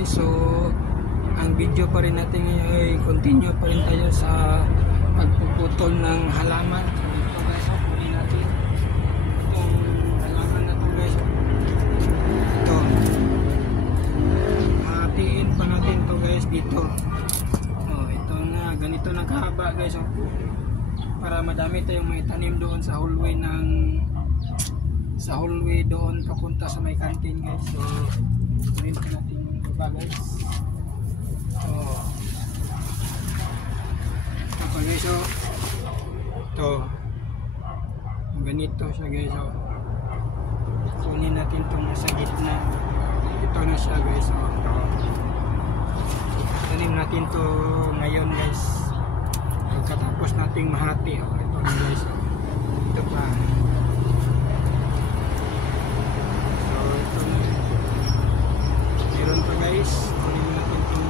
guys, so ang video pa rin natin ngayon ay continue pa rin tayo sa pagpuputol ng halaman. So ito guys, kunin natin itong halaman na ito guys. Ito, hatiin pa natin ito guys dito. Ito na, ganito na kahaba guys, para madami tayong may tanim doon sa hallway doon papunta sa may kantin guys. So kunin pa natin yung iba guys. So ito pa guys, ito ganito siya guys. Kunin natin itong nasa gitna, ito na siya guys. Tanim natin to ngayon guys, pagkatapos nating mahati. Ito na guys, ito pa. So ito na, meron pa guys. Kunin natin ito,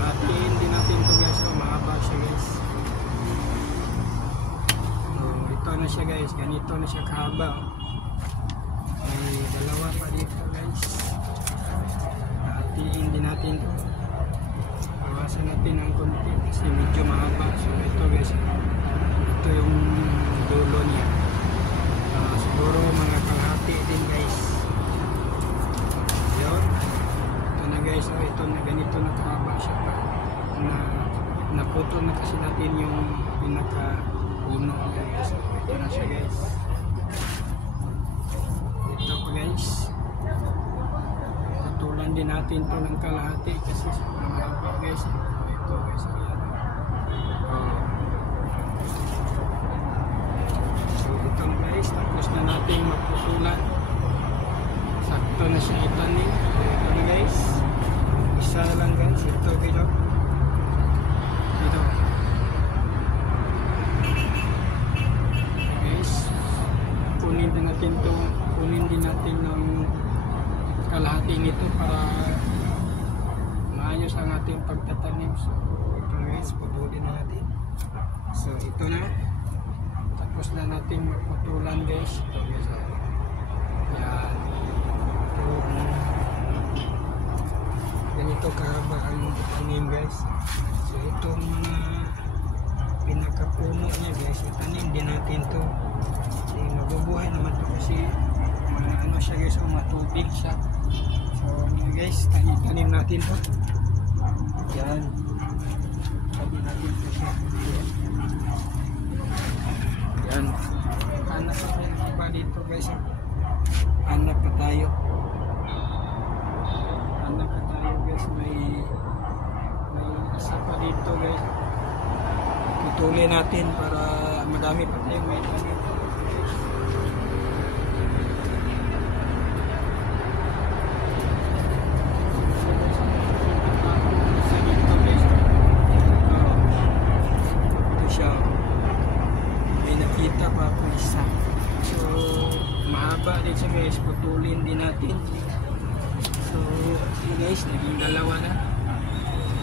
hatiin din natin to guys. Mahaba siya guys. So ito na siya guys, ganito na siya kahaba. May dalawa pa dito guys. Hatiin din natin ito. Bawasan natin ang konti kasi medyo mahaba. So ito guys, ito yung dulo niya. Siguro mga kalahati din guys. Yun, ito na guys. Ito na, ganito na kahaba siya pa. Naputol na kasi natin yung pinaka puno niya guys. So ito na siya guys. Ito pa guys, putulan din natin ito ng kalahati kasi mahaba guys. Ito guys, so ito na guys, tapos na natin maputulan. Sakto na siya itanim. Ito na guys, isa lang guys. Ito guys, ito guys, kunin din natin ito. Kunin din natin ng kalahati nito para maayos ang ating pagtatanim. So ito guys, putulin na natin. So ito na, tapos na natin magputulan guys. Ito guys, yan. Ganito kahaba ang tanim guys. So itong mga pinakapuno niya guys, itanim din natin to. Kasi mabubuhay naman to kasi ano siya guys, matubig siya. So guys, tanim natin to. Yan, tanim natin to siya. Yan, hanap pa tayo iba dito guys. Hanap pa tayo guys. May isa pa dito guys. Putulin natin para madami pa tayong may tanim. Din siya guys, putulin din natin. So guys, naging dalawa na.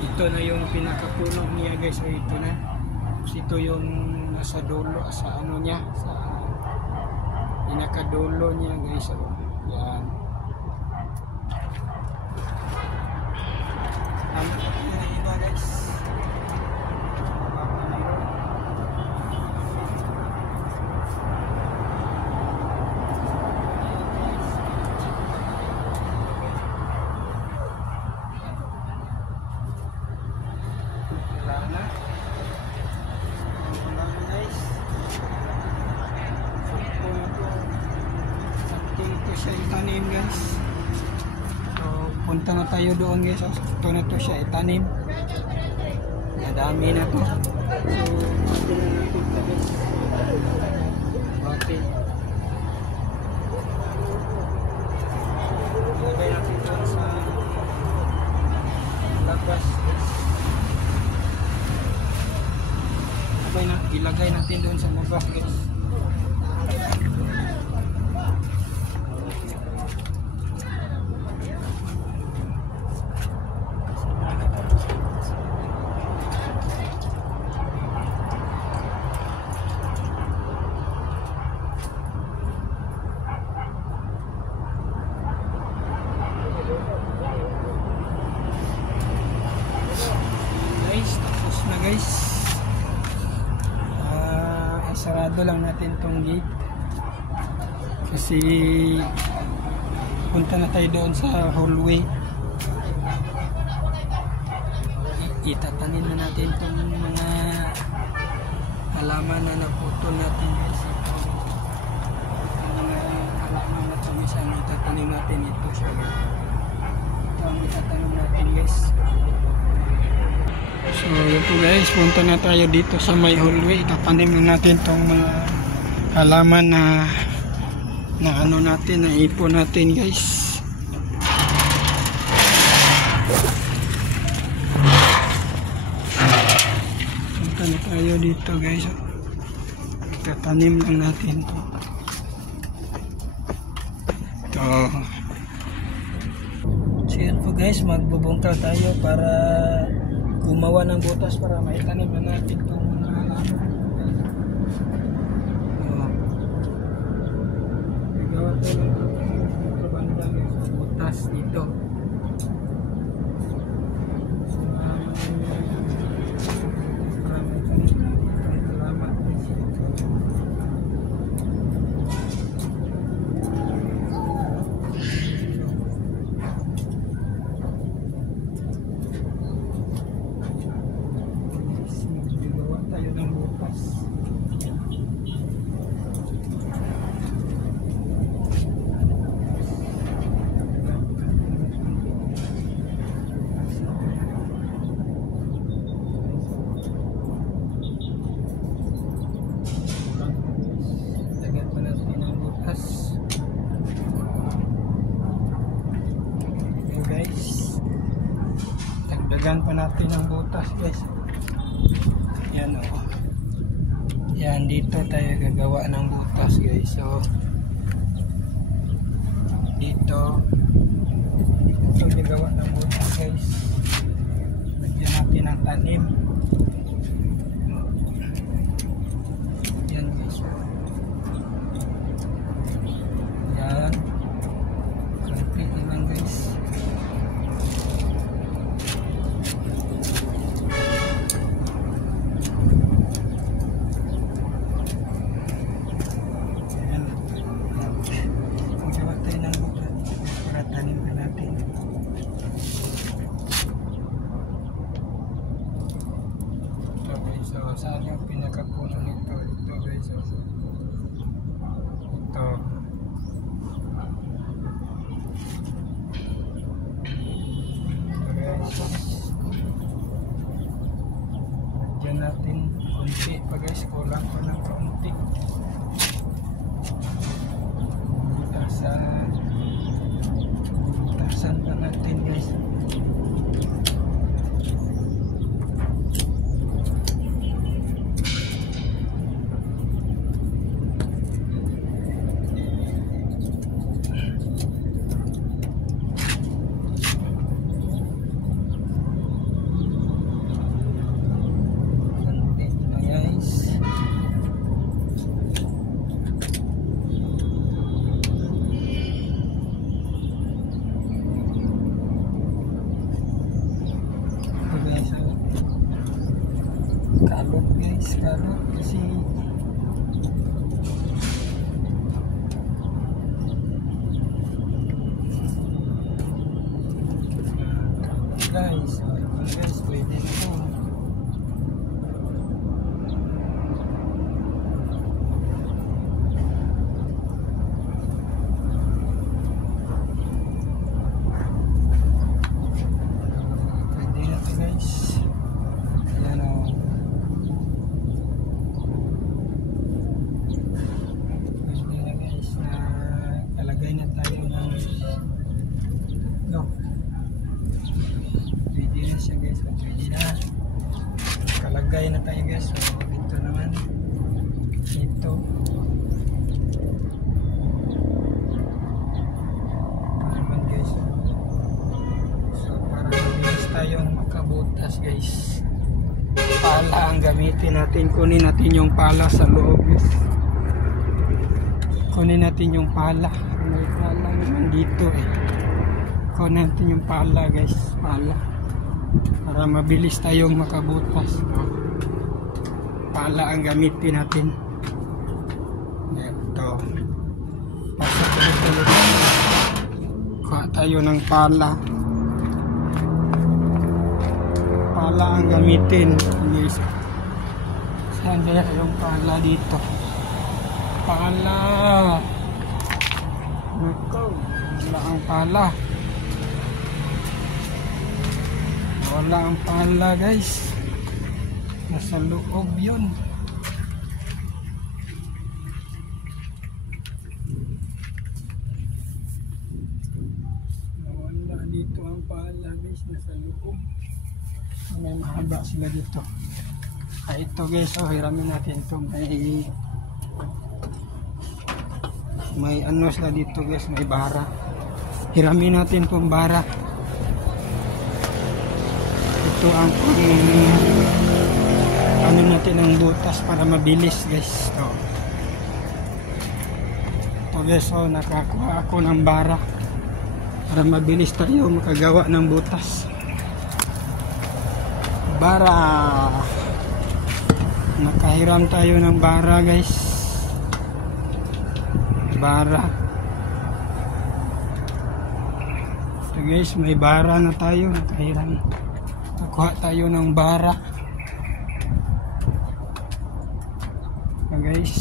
Ito na yung pinakapuno niya guys. So ito na, ito yung nasa dulo, sa ano niya, sa pinakadulo niya guys. So yan, tama na iba guys. Itanim guys. So punta na tayo doon guys. So ito na to siya itanim. Nadami na to. So bati ilagay natin doon sa labas. Ilagay natin doon sa labas guys. sarado lang natin tong gate. Kasi punta na tayo doon sa hallway. Itatanim na natin itong mga halaman na naputol natin guys. Itong mga halaman na tumisan, itatanim natin ito siya. Ito ang itatanim natin guys. So ito guys, punta na tayo dito sa may hallway. Itatanim na natin itong mga halaman na ano natin, na ipon natin guys. Punta na tayo dito guys. Itatanim lang natin ito. So yun po guys, magbubungkal tayo para gumawa ng butas para maitanim na natin itong mga halaman. Gagawa tayo ng bandang butas dito. Dagdagan pa natin ang butas guys. Yan o. Yan, dito tayo gagawa ng butas guys. So dito gagawa ng butas guys. Lagyan natin ang tanim. Yan guys. Yan. Complete lang guys. So, saan yung pinakapuno nito? Ito guys. Ito. Diyan natin konti pa guys. Kulang pa ng konti. Butasan pa natin guys. Kalot guys, kalot kasi guys, pwede na ito. Pwede na ito guys. Yan o. Kalagay na tayo ng pwede na siya guys, pwede na kalagay na tayo guys. So ito naman ito naman guys. So para mabilis tayong makabutas guys, pala ang gamitin natin. Kunin natin yung pala sa loob guys. Kunin natin yung pala. May pala naman dito eh. Kunin natin yung pala guys. Pala. Para mabilis tayong makabutas. Pala ang gamitin natin. pasok ulit ulit. Kuha tayo ng pala. Pala ang gamitin, guys. Saan kaya yung pala dito? Pala. Wala ang pala. Wala ang pala, guys. Nasa loob yun. Wala dito ang pala, guys. Nasa loob. May mahaba sila dito. Ito, guys. Hiramin natin ito. May ano sila dito, guys. May bara. Hiramin natin itong bara. Ito ang ano natin ang butas para mabilis, guys. Ito, guys. Nakakuha ako ng bara para mabilis tayo makagawa ng butas. Bara. Nakahiram tayo ng bara, guys. Bara. Ito, guys, may bara na tayo. Nakahiram. Nakuha tayo ng bara. Ito, guys.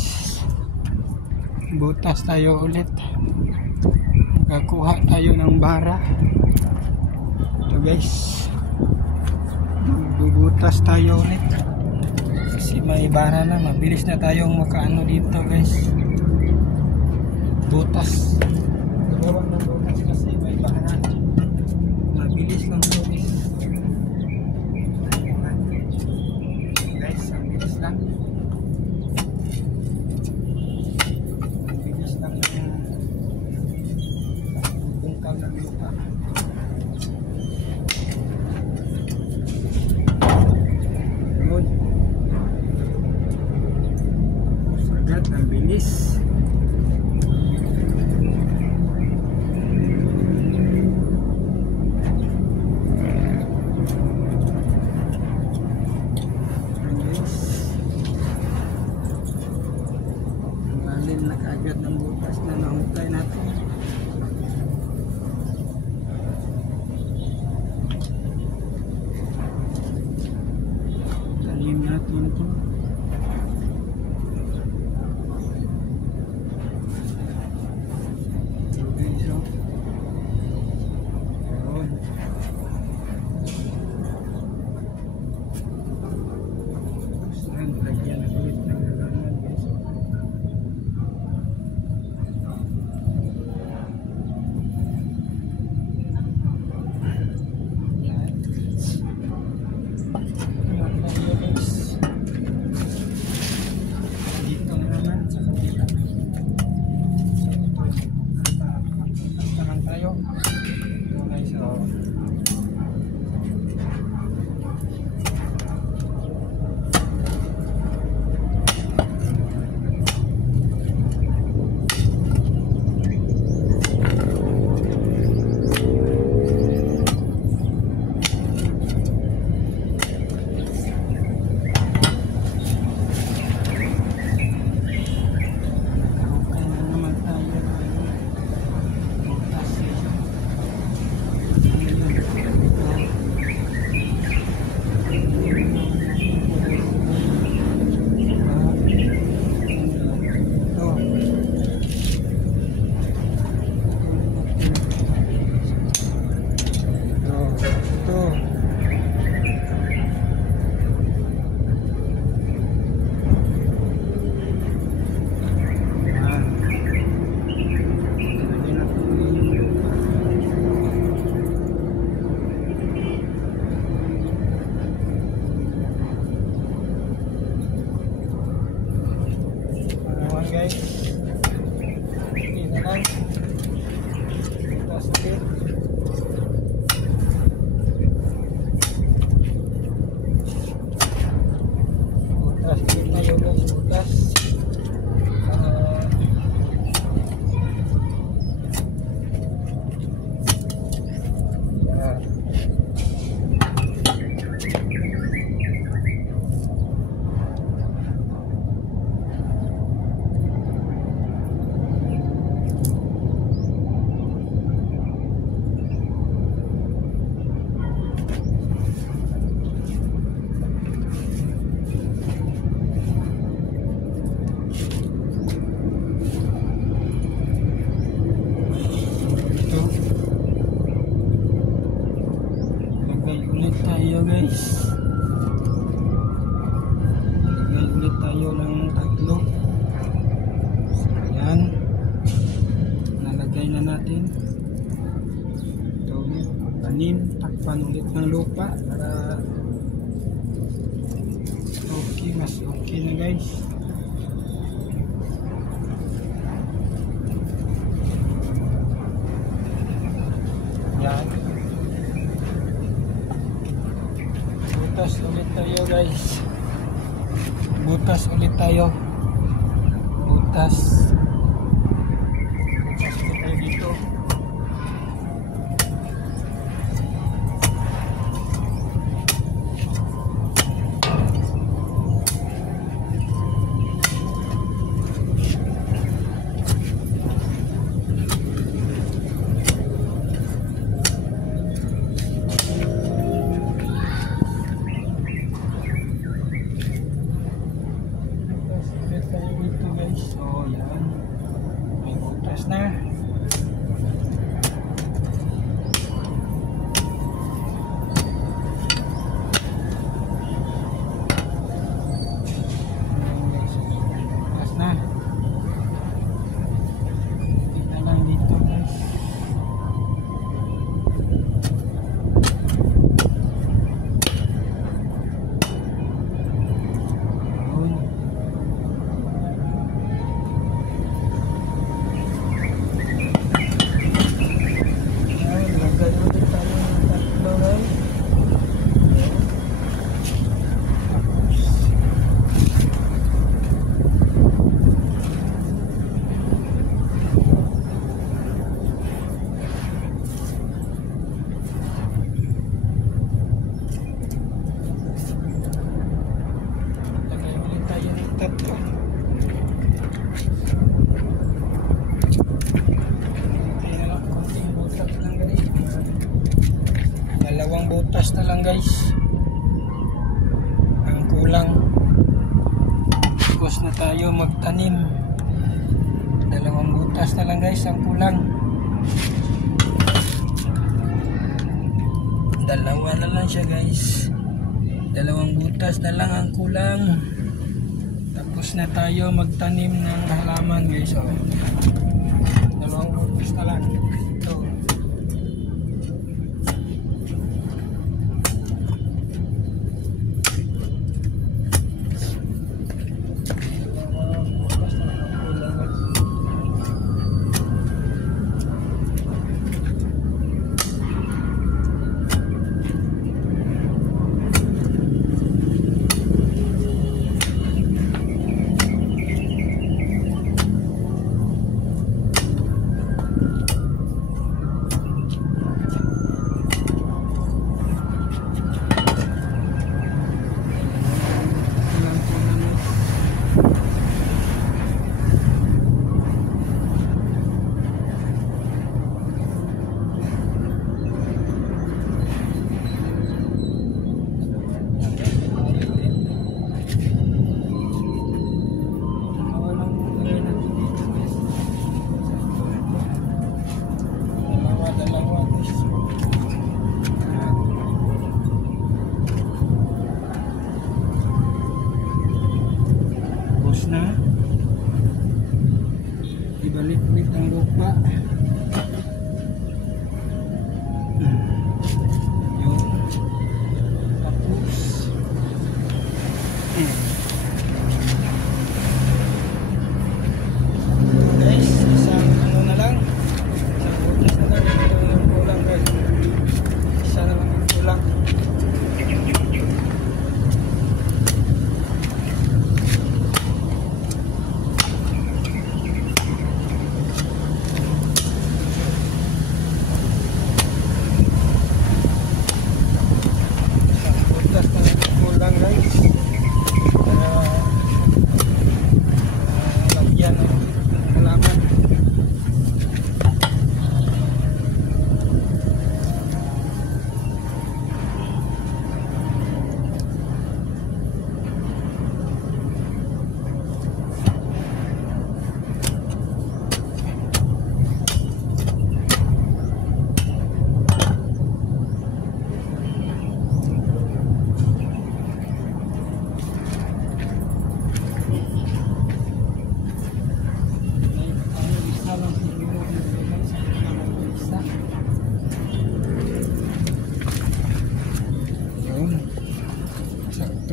Butas tayo ulit. Nakakuha tayo ng bara. Ito, guys. Bubutas tayo ulit. Kasi may bara na. Mabilis na tayong makaano dito, guys. Butas. Gawa ng butas kasi may bara. Mabilis lang ito, guys. Guys, ang bilis lang. Mabilis lang yung bungkaw ng lupa. Good. Sagat, ang bilis. Nakagad ng butas na nahukay natin. Talim natin ito. Okay, so ayun. Saan lagyan na ulit ng halaman, guys. Guys, hindi na lang. Butas ulit. Butas ulit tayo, guys. Butas. guys. Lagay ulit tayo ng tatlo. So, ayan. Nalagay na natin. Ito, tanim. Takpan ulit ng lupa para okay, mas okay na guys. Yan. Butas ulit tayo guys. Butas ulit tayo. Butas. Butas ulit tayo dito. So yan, may butas na. Butas na. Kita lang dito guys. Dalawang butas na lang guys ang kulang. Tapos na tayo magtanim. Dalawang butas na lang guys ang kulang. Dalawa na lang siya guys. Dalawang butas na lang ang kulang. Tapos na tayo magtanim ng halaman guys. So, dalawang butas na lang. Ito.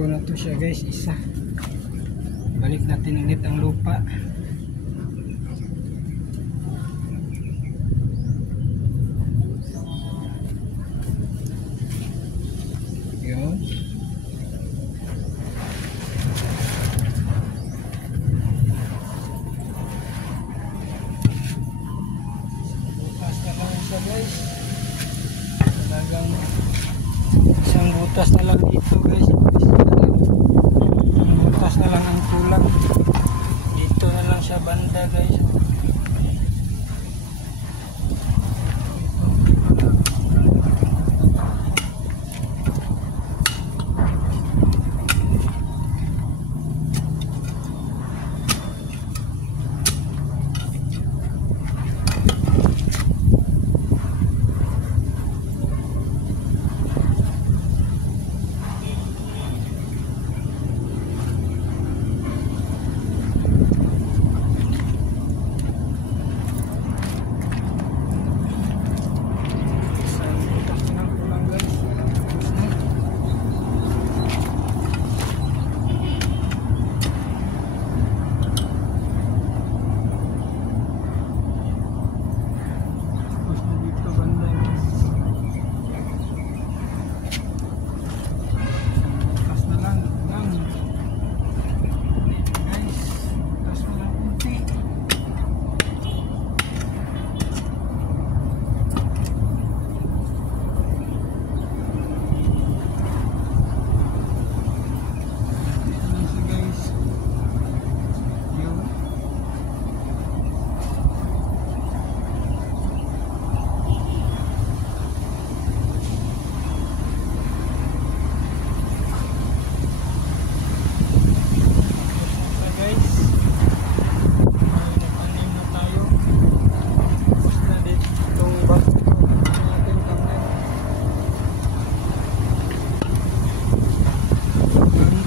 Luto na to siya guys, isa. Balik natin ulit ang lupa. Yun. Butas na lang siya guys. Talagang isang butas na lang dito guys. Butas na lang ang tulang. Dito na lang siya banda guys.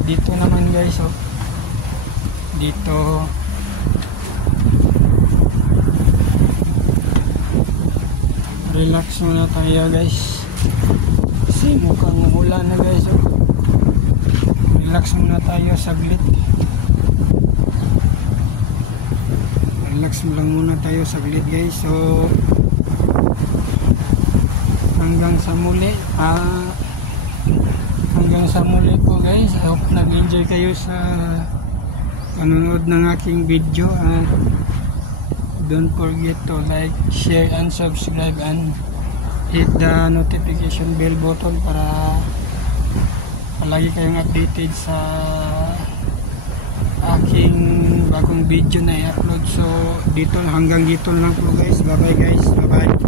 Dito naman guys, oh. Dito relax muna tayo guys kasi mukhang ulan na guys, oh. Relax muna tayo saglit. Relax lang muna tayo saglit guys. So hanggang sa muli, hanggang sa muli po guys. I hope nag-enjoy kayo sa panonood ng aking video, and don't forget to like, share and subscribe, and hit the notification bell button para palagi kayong updated sa aking bagong video na i-upload. So dito, hanggang dito lang po guys. Bye bye guys, bye bye.